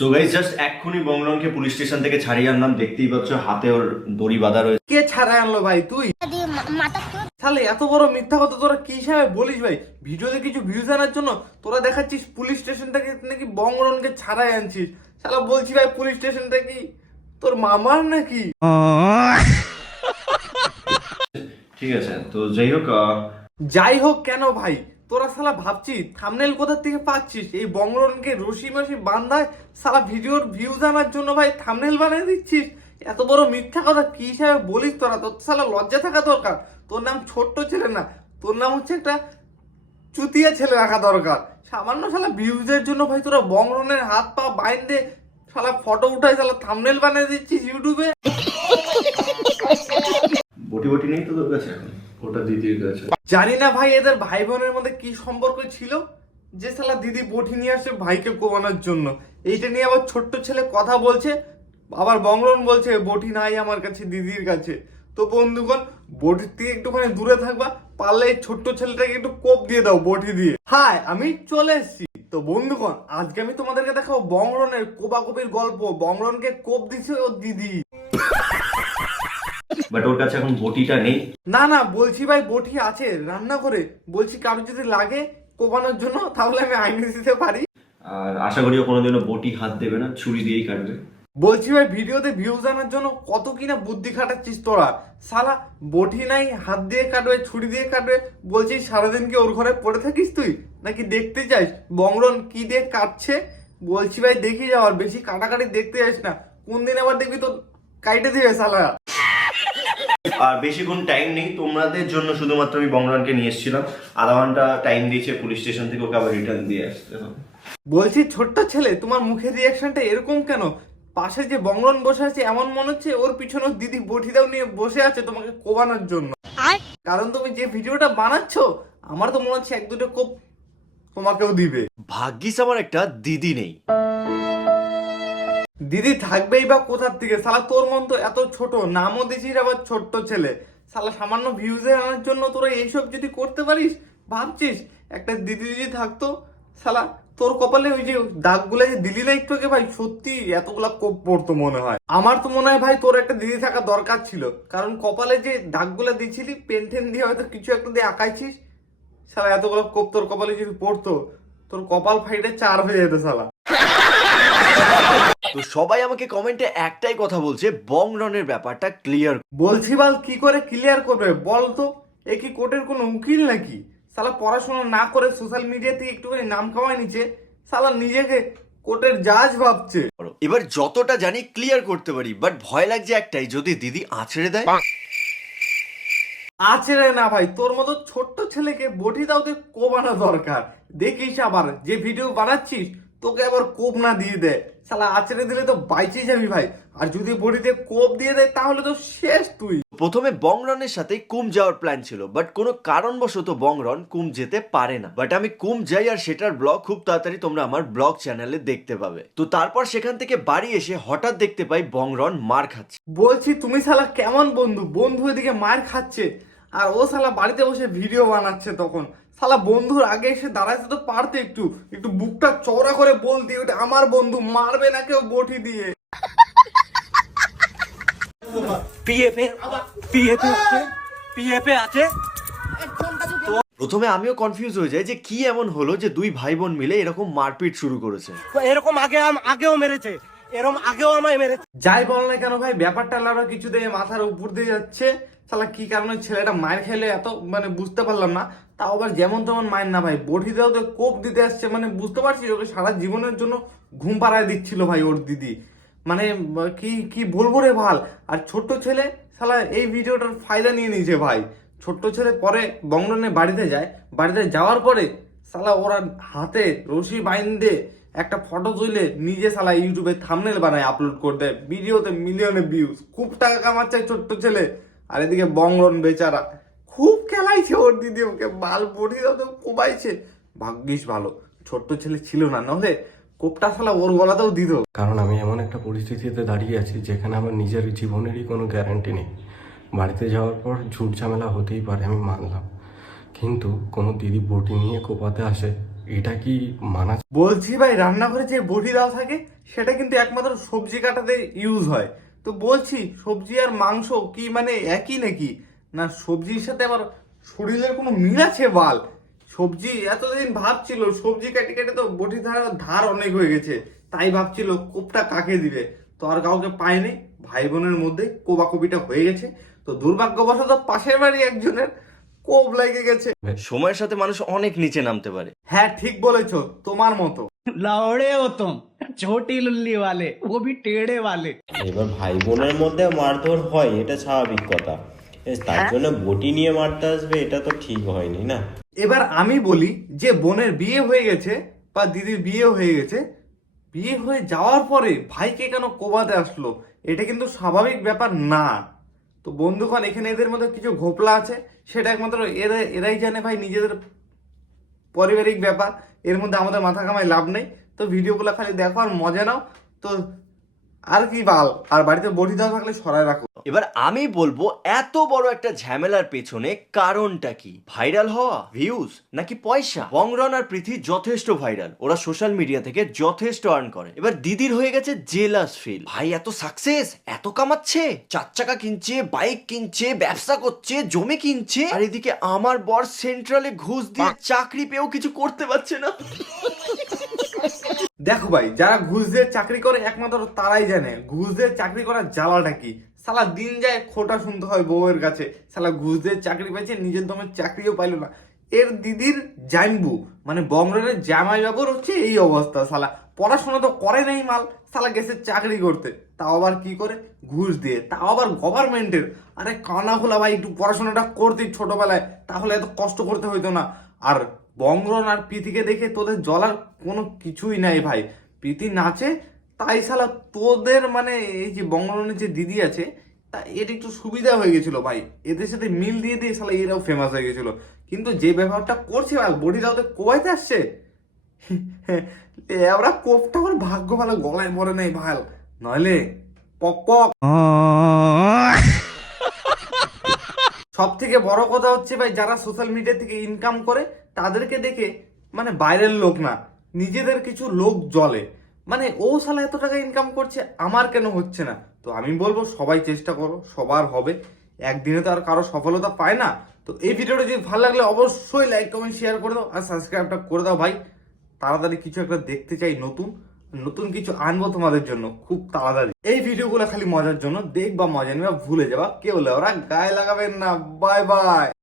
So guys just এক্ষুনি বংরনকে police station থেকে ছাড়িয়ে আনলাম, দেখতেই পাচ্ছ হাতে ওর দড়ি বাঁধা রয়েছে। কে ছাড়াই আনলো ভাই? তুই? তাহলে এত বড় মিথ্যা কথা তোরা কি হিসাবে বলিস ভাই? ভিডিওতে কিছু ভিউজ আনার জন্য তোরা দেখাচ্ছিস পুলিশ স্টেশন থেকে নাকি বংরনকে ছাড়াই আনছিস। শালা বলছি ভাই পুলিশ স্টেশনটা কি তোর মামার নাকি? ঠিক আছে, তো যাই হোক কেন ভাই? তোরা শালা ভাবছিস থাম্বনেল কোথা থেকে পাচ্ছিস? এই বংরনকে রশি মাসি বান্ধায় শালা ভিডিওর ভিউজ আনার জন্য ভাই থাম্বনেল বানিয়ে দিচ্ছিস। এত বড় মিথ্যা কথা কি হিসাবে বলিস তোরা? তোর শালা লজ্জা থাকা দরকার। তোর নাম ছোট্ট ছেলে না, তোর নাম হচ্ছে একটা চুতিয়া ছেলে রাখা দরকার। সামান্য শালা ভিউজের জন্য ভাই তোরা বংরনের হাত পা বাইন্ধে শালা ফটো উঠায় শালা থাম্বনেল বানিয়ে দিচ্ছিস ইউটিউবে। বটি বটি নেই তো তোর কাছে এখন? ওটা দিদির কাছে। জানি না ভাই এদের ভাই বোনের মধ্যে কি সম্পর্ক ছিল যে শালা দিদি বটি নিয়ে আসে ভাইকে কোবানোর জন্য। এইটা নিয়ে আবার ছোট্ট ছেলে কথা বলছে, আবার বংরন বলছে বটি নাই আমার কাছে, দিদির কাছে। তো বন্ধুগণ, বটির থেকে একটুখানি দূরে থাকবা, পারলে এই ছোট্ট ছেলেটাকে একটু কোপ দিয়ে দাও বটি দিয়ে। হাই, আমি চলে এসেছি। তো বন্ধুগণ, আজকে আমি তোমাদেরকে দেখাবো বংরনের কোবাকবির গল্প। বংরনকে কোপ দিছে ওর দিদি। বাট ওর কাছে এখন বটিটা নেই। না না, বলছি ভাই বটি আছে রান্না করে। বলছি কারো যদি লাগে কোবানোর জন্য তাহলে আমি আইনে দিতে পারি। আর আশা করি ও কোনোদিনও বটি হাত দেবে না, ছুরি দিয়েই কাটবে। বলছি ভাই ভিডিওতে ভিউজ আনার জন্য কত কিনা বুদ্ধি খাটাচ্ছিস তোরা। শালা বটি নাই, হাত দিয়ে কাটবে, ছুরি দিয়ে কাটবে। বলছিস সারাদিন কি ওর ঘরে পড়ে থাকিস তুই, নাকি দেখতে চাইস বংরন কি দিয়ে কাটছে? বলছি ভাই দেখি যাওয়ার, বেশি কাটাকাটি দেখতে যাস না। কোন দিন আবার দেখবি তো কাইটে দিবে শালা। আর বেশিক্ষণ টাইম নেই তোমাদের জন্য, শুধুমাত্র আমি বংরনকে নিয়ে এসেছিলাম। আধা ঘন্টা টাইম দিয়েছে পুলিশ স্টেশন থেকে, ওকে আবার রিটার্ন দিয়ে আসতে হবে। বলছি ছোট্ট ছেলে, তোমার মুখের রিয়াকশনটা এরকম কেন? পাশে যে বংরন বসে আছে এমন মনে হচ্ছে ওর পিছনে দিদি বটি দাও নিয়ে বসে আছে তোমাকে কোবানোর জন্য। কারণ তুমি যে ভিডিওটা বানাচ্ছ আমার তো মনে হচ্ছে এক দুটো কোপ তোমাকেও দিবে। ভাগ্যিস আমার একটা দিদি নেই। দিদি থাকবেই বা কোথার থেকে? শালা তোর মন তো এত ছোট, নামও দিছিস আবার ছোট্ট ছেলে। শালা সামান্য ভিউজে আনার জন্য তোরা এইসব যদি করতে পারিস, ভাবছিস একটা দিদি যদি থাকতো, শালা তোর কপালে ওই যে দাগগুলা যে দিলি না একটু আগে ভাই, সত্যি এতগুলা কোপ পড়তো মনে হয়। আমার তো মনে হয় ভাই তোর একটা দিদি থাকা দরকার ছিল, কারণ কপালে যে দাগগুলা দিছিলি পেন টেন দিয়ে হয়তো কিছু একটা দিয়ে আঁকাইছিস। শালা এতগুলো কোপ তোর কপালে যদি পড়তো, তোর কপাল ফাইটে চার হয়ে যেত শালা। তো সবাই আমাকে কমেন্টে একটাই কথা বলছে, বংরনের ব্যাপারটা ক্লিয়ার। বলছি বাল কি করে ক্লিয়ার করবে বল তো? এ কি কোর্টের কোনো উকিল নাকি? শালা পড়াশোনা না করে সোশ্যাল মিডিয়া থেকে একটুখানি নাম কামাই নিচ্ছে, শালা নিজেকে কোর্টের জাজ ভাবছে। এবার যতটা জানি ক্লিয়ার করতে পারি, বাট ভয় লাগছে একটাই, যদি দিদি আছড়ে দেয়। আছে রে না ভাই, তোর মতো ছোট্ট ছেলেকে বটি দাওতে কোবানো দরকার। দেখিস আবার যে ভিডিও বানাচ্ছিস তোকে আবার কোপ না দিয়ে দেয়, শালা আছড়ে দিলে তো বাইচে যাবি ভাই। আর যদি বটিতে কোপ দিয়ে দেয় তাহলে তো শেষ তুই। প্রথমে বংরনের সাথে কুম যাওয়ার প্ল্যান ছিল, বাট কোনো কারণবশত বংরন কুম যেতে পারে না। বাট আমি কুম যাই আর সেটার ব্লগ খুব তাড়াতাড়ি তোমরা আমার ব্লগ চ্যানেলে দেখতে পাবে। তো তারপর সেখান থেকে বাড়ি এসে হঠাৎ দেখতে পাই বংরন মার খাচ্ছে। বলছি তুমি শালা কেমন বন্ধু? বন্ধু এদিকে মার খাচ্ছে আর ও শালা বাড়িতে বসে ভিডিও বানাচ্ছে। তখন শালা বন্ধুর আগে এসে দাঁড়াইতে তো পারতে, একটু একটু বুকটা চওড়া করে বলতি ওটা আমার বন্ধু, মারবে না কেউ বটি দিয়ে। প্রথমে আমিও কনফিউজ হয়ে যাই যে কি এমন হলো যে দুই ভাই বোন মিলে এরকম মারপিট শুরু করেছে। এরকম আগেও মেরেছে, এরকম আগেও আমায় মেরেছে। যাই বল না কেন ভাই, ব্যাপারটা লাউরা কিছু দিয়ে মাথার উপর দিয়ে যাচ্ছে। শালা কি কারণে ছেলেটা মায়ের খেলে এত মানে বুঝতে পারলাম না। তাও আবার যেমন তেমন মায়ের না ভাই, বটি দেওয়া তো কোপ দিতে আসছে, মানে বুঝতে পারছিস ওকে সারা জীবনের জন্য ঘুম পাড়ায় দিচ্ছিল ভাই ওর দিদি। মানে কি কি বলবো রে ভাল। আর ছোট্ট ছেলে শালা এই ভিডিওটার ফায়দা নিয়ে নিয়েছে ভাই। ছোট্ট ছেলে পরে বংরনের বাড়িতে যায়, বাড়িতে যাওয়ার পরে শালা ওরা হাতে রশি বাইন্ধে একটা ফটো তুলে নিজে শালা ইউটিউবে থাম্বনেল বানায় আপলোড করে দেয়, ভিডিওতে মিলিয়নে ভিউজ, খুব টাকা কামাচ্ছে ছোট্ট ছেলে। আর এদিকে বংরন বেচারা খুব খেলাইছে ওর দিদি, ওকে বাল বটি দাও তো কোবাইছে। ভাগ্যিস ভালো ছোট্ট ছেলে ছিল না, নাহলে কোপটা শালা ওর গলাতেও দিত। কারণ আমি এমন একটা পরিস্থিতিতে দাঁড়িয়ে আছি যেখানে আমার নিজের জীবনেরই কোনো গ্যারান্টি নেই। বাড়িতে যাওয়ার পর ঝুট ঝামেলা হতেই পারে, আমি মানলাম, কিন্তু কোনো দিদি বটি নিয়ে কোপাতে আসে, এটা কি মানা? বলছি ভাই রান্নাঘরে যে বটি দেওয়া থাকে সেটা কিন্তু একমাত্র সবজি কাটাতে ইউজ হয়। তো বলছি সবজি আর মাংস কি মানে একই নাকি? না সবজির সাথে আবার শরীরের কোনো মিল আছে বাল? সবজি এতদিন ভাবছিল সবজি কেটে কেটে তো বটি ধার অনেক হয়ে গেছে, তাই ভাবছিল কোপটা কাকে দিবে, তো আর কাউকে পায়নি। ভাই বোনের মধ্যে কোবাকবিটা হয়ে গেছে, তো দুর্ভাগ্যবশত পাশের বাড়ি একজনের কোপ লেগে গেছে। সময়ের সাথে মানুষ অনেক নিচে নামতে পারে। হ্যাঁ ঠিক বলেছো, তোমার মতো। लौड़े हो तुम, छोटी लुल्ली वाले, वो भी टेढ़े वाले। এবার ভাই বোনের মধ্যে মারধর হয়, এটা স্বাভাবিক কথা। তার জন্য বটি নিয়ে মারতে আসবে, এটা তো ঠিক হয়নি না। এবার আমি বলি যে বোনের বিয়ে হয়ে গেছে বা দিদির বিয়ে হয়ে গেছে, বিয়ে হয়ে যাওয়ার পরে ভাইকে কেন কোবাতে আসলো? এটা কিন্তু স্বাভাবিক ব্যাপার না। তো বন্ধুগণ, এখানে এদের মধ্যে কিছু ঘোপলা আছে, সেটা একমাত্র এরাই জানে ভাই, নিজেদের পারিবারিক ব্যাপার, এর মধ্যে আমাদের মাথা কামাই লাভ নেই। তো ভিডিওগুলো খালি দেখো আর মজা নাও। তো আর কি বাল, আর বাড়িতে বটি দেওয়া থাকলে সরাই রাখো। এবার আমি বলবো এত বড় একটা ঝামেলার পেছনে কারণটা কি? ভাইরাল হওয়া, ভিউজ, নাকি পয়সা? বংরন আর পৃথ্বী যথেষ্ট ভাইরাল, ওরা সোশ্যাল মিডিয়া থেকে যথেষ্ট আর্ন করে। এবার দিদির হয়ে গেছে জেলাস ফিল, ভাই এত সাকসেস, এত কামাচ্ছে, 4 চাকা কিনছে, বাইক কিনছে, ব্যবসা করছে, জমি কিনছে, আর এদিকে আমার বর সেন্ট্রালে ঘুষ দিয়ে চাকরি পেয়েও কিছু করতে পারছে না। দেখো ভাই, যারা ঘুষ দিয়ে চাকরি করে একমাত্র তারাই জানে ঘুষ দিয়ে চাকরি করার জ্বালাটা কি। সালা দিন যায় খোটা শুনতে হয় বউয়ের কাছে, সালা ঘুষ দিয়ে চাকরি পেয়েছে, নিজের দমে চাকরিও পাইলো না। এর দিদির জানবু মানে বংরের জামাই বাবুর হচ্ছে এই অবস্থা। সালা পড়াশোনা তো করে নাই মাল, সালা গেছে চাকরি করতে, তাও আবার কি করে? ঘুষ দিয়ে, তাও আবার গভর্নমেন্টের। আরে কানা খোলা ভাই, একটু পড়াশোনাটা করতে ছোটবেলায়, তাহলে এত কষ্ট করতে হইতো না। আর বংরন আর প্রীতিকে দেখে তোদের জ্বলার কোনো কিছুই নাই ভাই। প্রীতি নাচে তাই সালা তোদের মানে এই যে বংরনের যে দিদি আছে, তা এর একটু সুবিধা হয়ে গেছিল ভাই, এদের সাথে মিল দিয়ে দিয়ে সালা এরাও ফেমাস হয়ে গেছিল। কিন্তু যে ব্যবহারটা করছে ভাই, বডি দাও তো কোবাইতে আসছে, ওরা কোপটা আমার ভাগ্য ভালো গলায় পড়ে নাই ভাল, নইলে পক পক। সব থেকে বড় কথা হচ্ছে ভাই, যারা সোশ্যাল মিডিয়া থেকে ইনকাম করে তাদেরকে দেখে মানে বাইরের লোক না, নিজেদের কিছু লোক জ্বলে। মানে ও শালা এত টাকা ইনকাম করছে, আমার কেন হচ্ছে না? তো আমি বলবো সবাই চেষ্টা করো, সবার হবে, একদিনে তো আর কারো সফলতা পায় না। তো এই ভিডিওটা যদি ভালো লাগলে অবশ্যই লাইক কমেন্ট শেয়ার করে দাও, আর সাবস্ক্রাইবটা করে দাও ভাই। তাড়াতাড়ি কিছু একটা দেখতে চাই, নতুন নতুন কিছু আনবো তোমাদের জন্য খুব তাড়াতাড়ি। এই ভিডিওগুলো খালি মজার জন্য দেখবা, মজা নিবা, ভুলে যাবা, কেউ ওরা গায়ে লাগাবেন না। Bye bye.